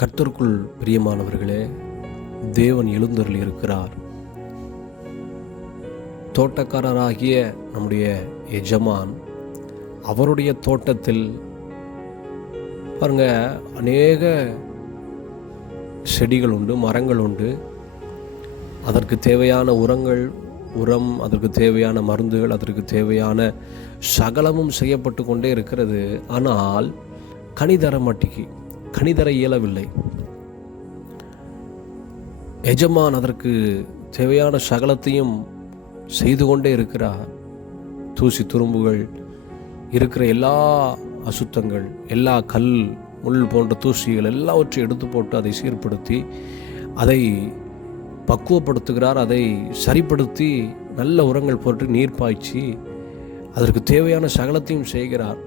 கர்த்தருக்குள் பிரியமானவர்களே, தேவன் எழுந்தருளி இருக்கிறார். தோட்டக்காரராகிய நம்முடைய எஜமான் அவருடைய தோட்டத்தில் பாருங்க, அநேக செடிகள் உண்டு, மரங்கள் உண்டு. அதற்கு தேவையான உரம், அதற்கு தேவையான மருந்துகள், அதற்கு தேவையான சகலமும் செய்யப்பட்டு கொண்டே இருக்கிறது. ஆனால் கனி தர இயலவில்லை. எஜமான் அதற்கு தேவையான சகலத்தையும் செய்து கொண்டே இருக்கிறார். தூசி துரும்புகள் இருக்கிற எல்லா அசுத்தங்கள், எல்லா கல் முள் போன்ற தூசிகள் எல்லாவற்றையும் எடுத்து போட்டு அதை சீர்படுத்தி அதை பக்குவப்படுத்துகிறார். அதை சரிப்படுத்தி நல்ல உரங்கள் போட்டு நீர் பாய்ச்சி அதற்கு தேவையான சகலத்தையும் செய்கிறார்.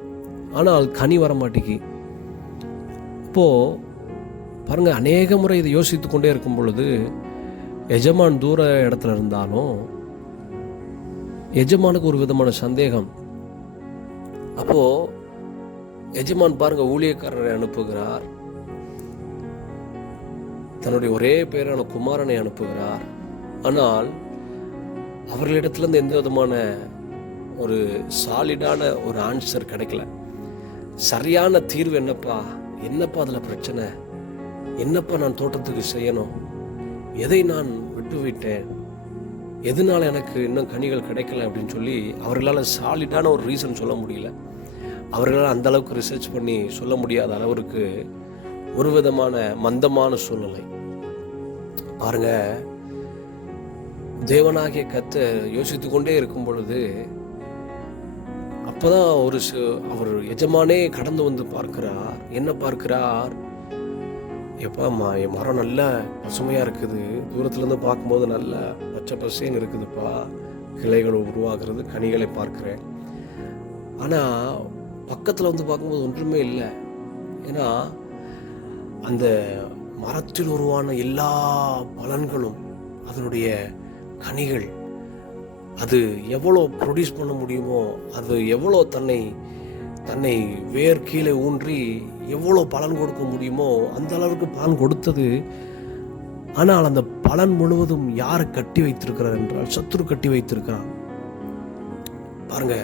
ஆனால் கனி வர மாட்டேங்கி. இப்போது பாருங்கள், அநேக முறை இதை யோசித்து கொண்டே இருக்கும் பொழுது எஜமான் தூர இடத்துல இருந்தாலும் எஜமானுக்கு ஒரு விதமான சந்தேகம். அப்போது எஜமான் பாருங்கள், ஊழியக்காரரை அனுப்புகிறார், தன்னுடைய ஒரே பேரான குமாரனை அனுப்புகிறார். ஆனால் அவர்களிடத்துலேருந்து எந்த விதமான ஒரு சாலிடான ஒரு ஆன்சர் கிடைக்கல. சரியான தீர்வு என்னப்பா அதில் பிரச்சனை, என்னப்பா நான் தோட்டத்துக்கு செய்யணும், எதை நான் விட்டேன், எதனால எனக்கு இன்னும் கனிகள் கிடைக்கல அப்படின்னு சொல்லி அவர்களால் சாலிடான ஒரு ரீசன் சொல்ல முடியல. அவர்களால் அந்த அளவுக்கு ரிசர்ச் பண்ணி சொல்ல முடியாத அளவிற்கு ஒரு விதமான மந்தமான சூழ்நிலை. பாருங்க, தேவனாகிய கர்த்தர் யோசித்து கொண்டே இருக்கும் பொழுது அப்போதான் அவர் எஜமானே கடந்து வந்து பார்க்கிறார். என்ன பார்க்கிறார்? எப்பாம்மா, என் மரம் நல்ல பசுமையாக இருக்குது, தூரத்துலேருந்து பார்க்கும்போது நல்ல பச்சை பசேன்னு இருக்குதுப்பா, கிளைகள் உருவாகிறது, கனிகளை பார்க்குறேன். ஆனால் பக்கத்தில் வந்து பார்க்கும்போது ஒன்றுமே இல்லை. ஏன்னா அந்த மரத்தில் உருவான எல்லா பலன்களும், அதனுடைய கனிகள், அது எவ்வளோ ப்ரொடியூஸ் பண்ண முடியுமோ, அது எவ்வளோ தன்னை வேர் கீழே ஊன்றி எவ்வளோ பலன் கொடுக்க முடியுமோ அந்த அளவுக்கு பலன் கொடுத்தது. ஆனால் அந்த பலன் முழுவதும் யாரை கட்டி வைத்திருக்கிறார் என்றால் சத்துரு கட்டி வைத்திருக்கிறான். பாருங்க,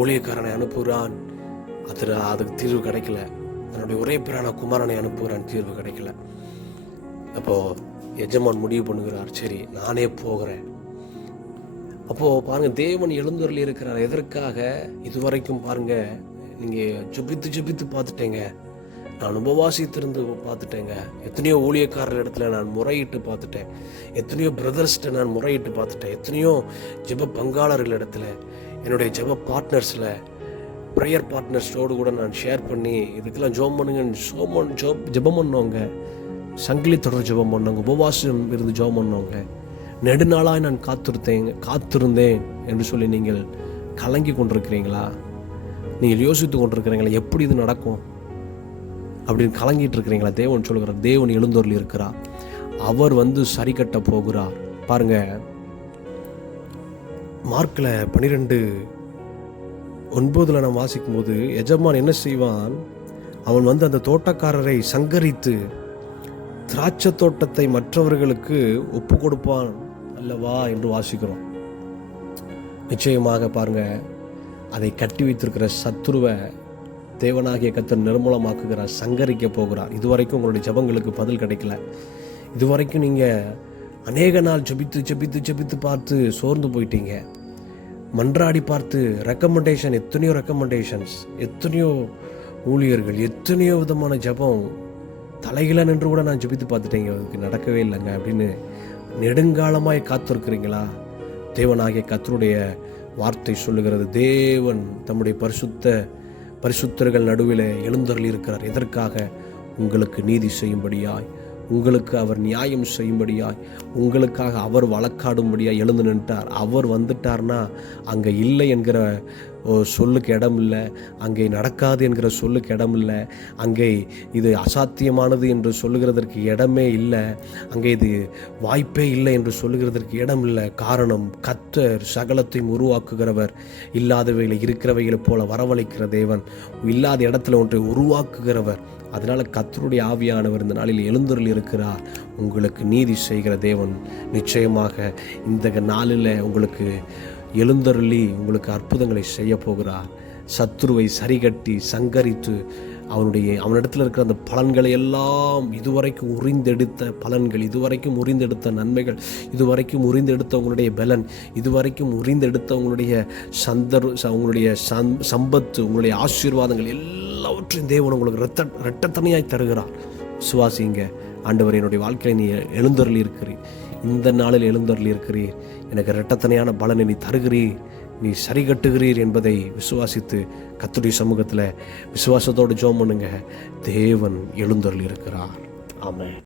ஊழியக்காரனை அனுப்புகிறான், அதுக்கு தீர்வு கிடைக்கல. தன்னுடைய ஒரே பேரான குமாரனை அனுப்புகிறான், தீர்வு கிடைக்கல. அப்போது எஜமான் முடிவு பண்ணுகிறார், சரி நானே போகிறேன். அப்போது பாருங்கள், தேவன் எழுந்தருளி இருக்கிறார். எதற்காக? இதுவரைக்கும் பாருங்கள், நீங்கள் ஜெபித்து பார்த்துட்டேங்க, நான் உபவாசித்திருந்து பார்த்துட்டேங்க, எத்தனையோ ஊழியக்காரர் இடத்துல நான் முறையிட்டு பார்த்துட்டேன், எத்தனையோ பிரதர்ஸ்கிட்ட நான் முறையிட்டு பார்த்துட்டேன், எத்தனையோ ஜெப பங்காளர்கள் இடத்துல, என்னுடைய ஜெப பார்ட்னர்ஸில், ப்ரேயர் பார்ட்னர்ஸோடு கூட நான் ஷேர் பண்ணி இதுக்கெல்லாம் ஜெபம் பண்ணுங்க, ஜெபம் பண்ணவங்க, சங்கிலி தொடர் ஜெபம் பண்ணவங்க, உபவாசம் இருந்து ஜெபம் பண்ணவங்க, நெடுநாளாய் நான் காத்திருந்தேன் என்று சொல்லி நீங்கள் கலங்கி கொண்டிருக்கிறீங்களா? நீங்கள் யோசித்து கொண்டிருக்கிறீங்களா எப்படி இது நடக்கும் அப்படின்னு கலங்கிட்டு இருக்கிறீங்களா? தேவன் சொல்கிறார், தேவன் எழுந்தருளி இருக்கிறார், அவர் வந்து சரி கட்ட போகிறார். பாருங்க, மார்க்கில் 12:9 நாம் வாசிக்கும் போது எஜமான் என்ன செய்வான்? அவன் வந்து அந்த தோட்டக்காரரை சங்கரித்து திராட்சை தோட்டத்தை மற்றவர்களுக்கு ஒப்பு கொடுப்பான் அல்லவா என்று வாசிக்கிறோம். நிச்சயமாக பாருங்க, அதை கட்டி வைத்திருக்கிற சத்துருவை தேவனாகிய கர்த்தர் நிர்மூலமாக்குகிறார், சங்கரிக்க போகிறார். இதுவரைக்கும் உங்களுடைய ஜெபங்களுக்கு பதில் கிடைக்கல. இதுவரைக்கும் நீங்கள் அநேக நாள் ஜெபித்து பார்த்து சோர்ந்து போயிட்டீங்க, மன்றாடி பார்த்து எத்தனையோ ரெக்கமெண்டேஷன்ஸ், எத்தனையோ ஊழியர்கள், எத்தனையோ விதமான ஜெபம், தலைகளை நின்று கூட நான் ஜெபித்து பார்த்துட்டேங்க, அதுக்கு நடக்கவே இல்லைங்க அப்படின்னு நெடுங்காலமாய் காத்திருக்கிறீங்களா? தேவனாகிய கர்த்தருடைய வார்த்தை சொல்லுகிறது, தேவன் தம்முடைய பரிசுத்தர்கள் நடுவில் எழுந்தருளி இருக்கிறார். எதற்காக? உங்களுக்கு நீதி செய்யும்படியாய், உங்களுக்கு அவர் நியாயம் செய்யும்படியாய், உங்களுக்காக அவர் வழக்காடும்படியாய் எழுந்து நின்றார். அவர் வந்துட்டார்னா அங்கே இல்லை என்கிற சொல்லுக்கு இடம் இல்லை, அங்கே நடக்காது என்கிற சொல்லுக்கு இடம் இல்லை, அங்கே இது அசாத்தியமானது என்று சொல்லுகிறதற்கு இடமே இல்லை, அங்கே இது வாய்ப்பே இல்லை என்று சொல்லுகிறதற்கு இடம் இல்லை. காரணம், கர்த்தர் சகலத்தையும் உருவாக்குகிறவர், இல்லாதவைகளை இருக்கிறவைகளை போல வரவழைக்கிற தேவன், இல்லாத இடத்துல ஒன்றை உருவாக்குகிறவர். அதனால் கர்த்தருடைய ஆவியானவர் இந்த நாளில் எழுந்தருளி இருக்கிறார். உங்களுக்கு நீதி செய்கிற தேவன் நிச்சயமாக இந்த நாளில் உங்களுக்கு எழுந்தருளி உங்களுக்கு அற்புதங்களை செய்ய போகிறார். சத்துருவை சரிகட்டி சங்கரித்து அவனிடத்தில் இருக்கிற அந்த பலன்களை எல்லாம், இதுவரைக்கும் உறிந்தெடுத்த பலன்கள், இதுவரைக்கும் உறிந்தெடுத்த நன்மைகள், இதுவரைக்கும் உறிந்தெடுத்த உங்களுடைய பலன், இதுவரைக்கும் உறிந்தெடுத்த உங்களுடைய உங்களுடைய சம்பத்து, உங்களுடைய ஆசீர்வாதங்கள் எல்லாவற்றையும் தேவன் உங்களுக்கு இரட்டத்தனையாய் தருகிறார். விசுவாசிங்க. ஆண்டவர், என்னுடைய வாழ்க்கையில் நீ எழுந்தருளி இருக்கிறீர், இந்த நாளில் எழுந்தருளி இருக்கிறீர், எனக்கு இரட்டத்தனையான பலனை நீ தருகிறீர், நீ சரி கட்டுகிறீர் என்பதை விசுவாசித்து கர்த்தருடைய சமூகத்தில் விசுவாசத்தோடு ஜெபம் பண்ணுங்க. தேவன் எழுந்தருளி இருக்கிறார். ஆமென்.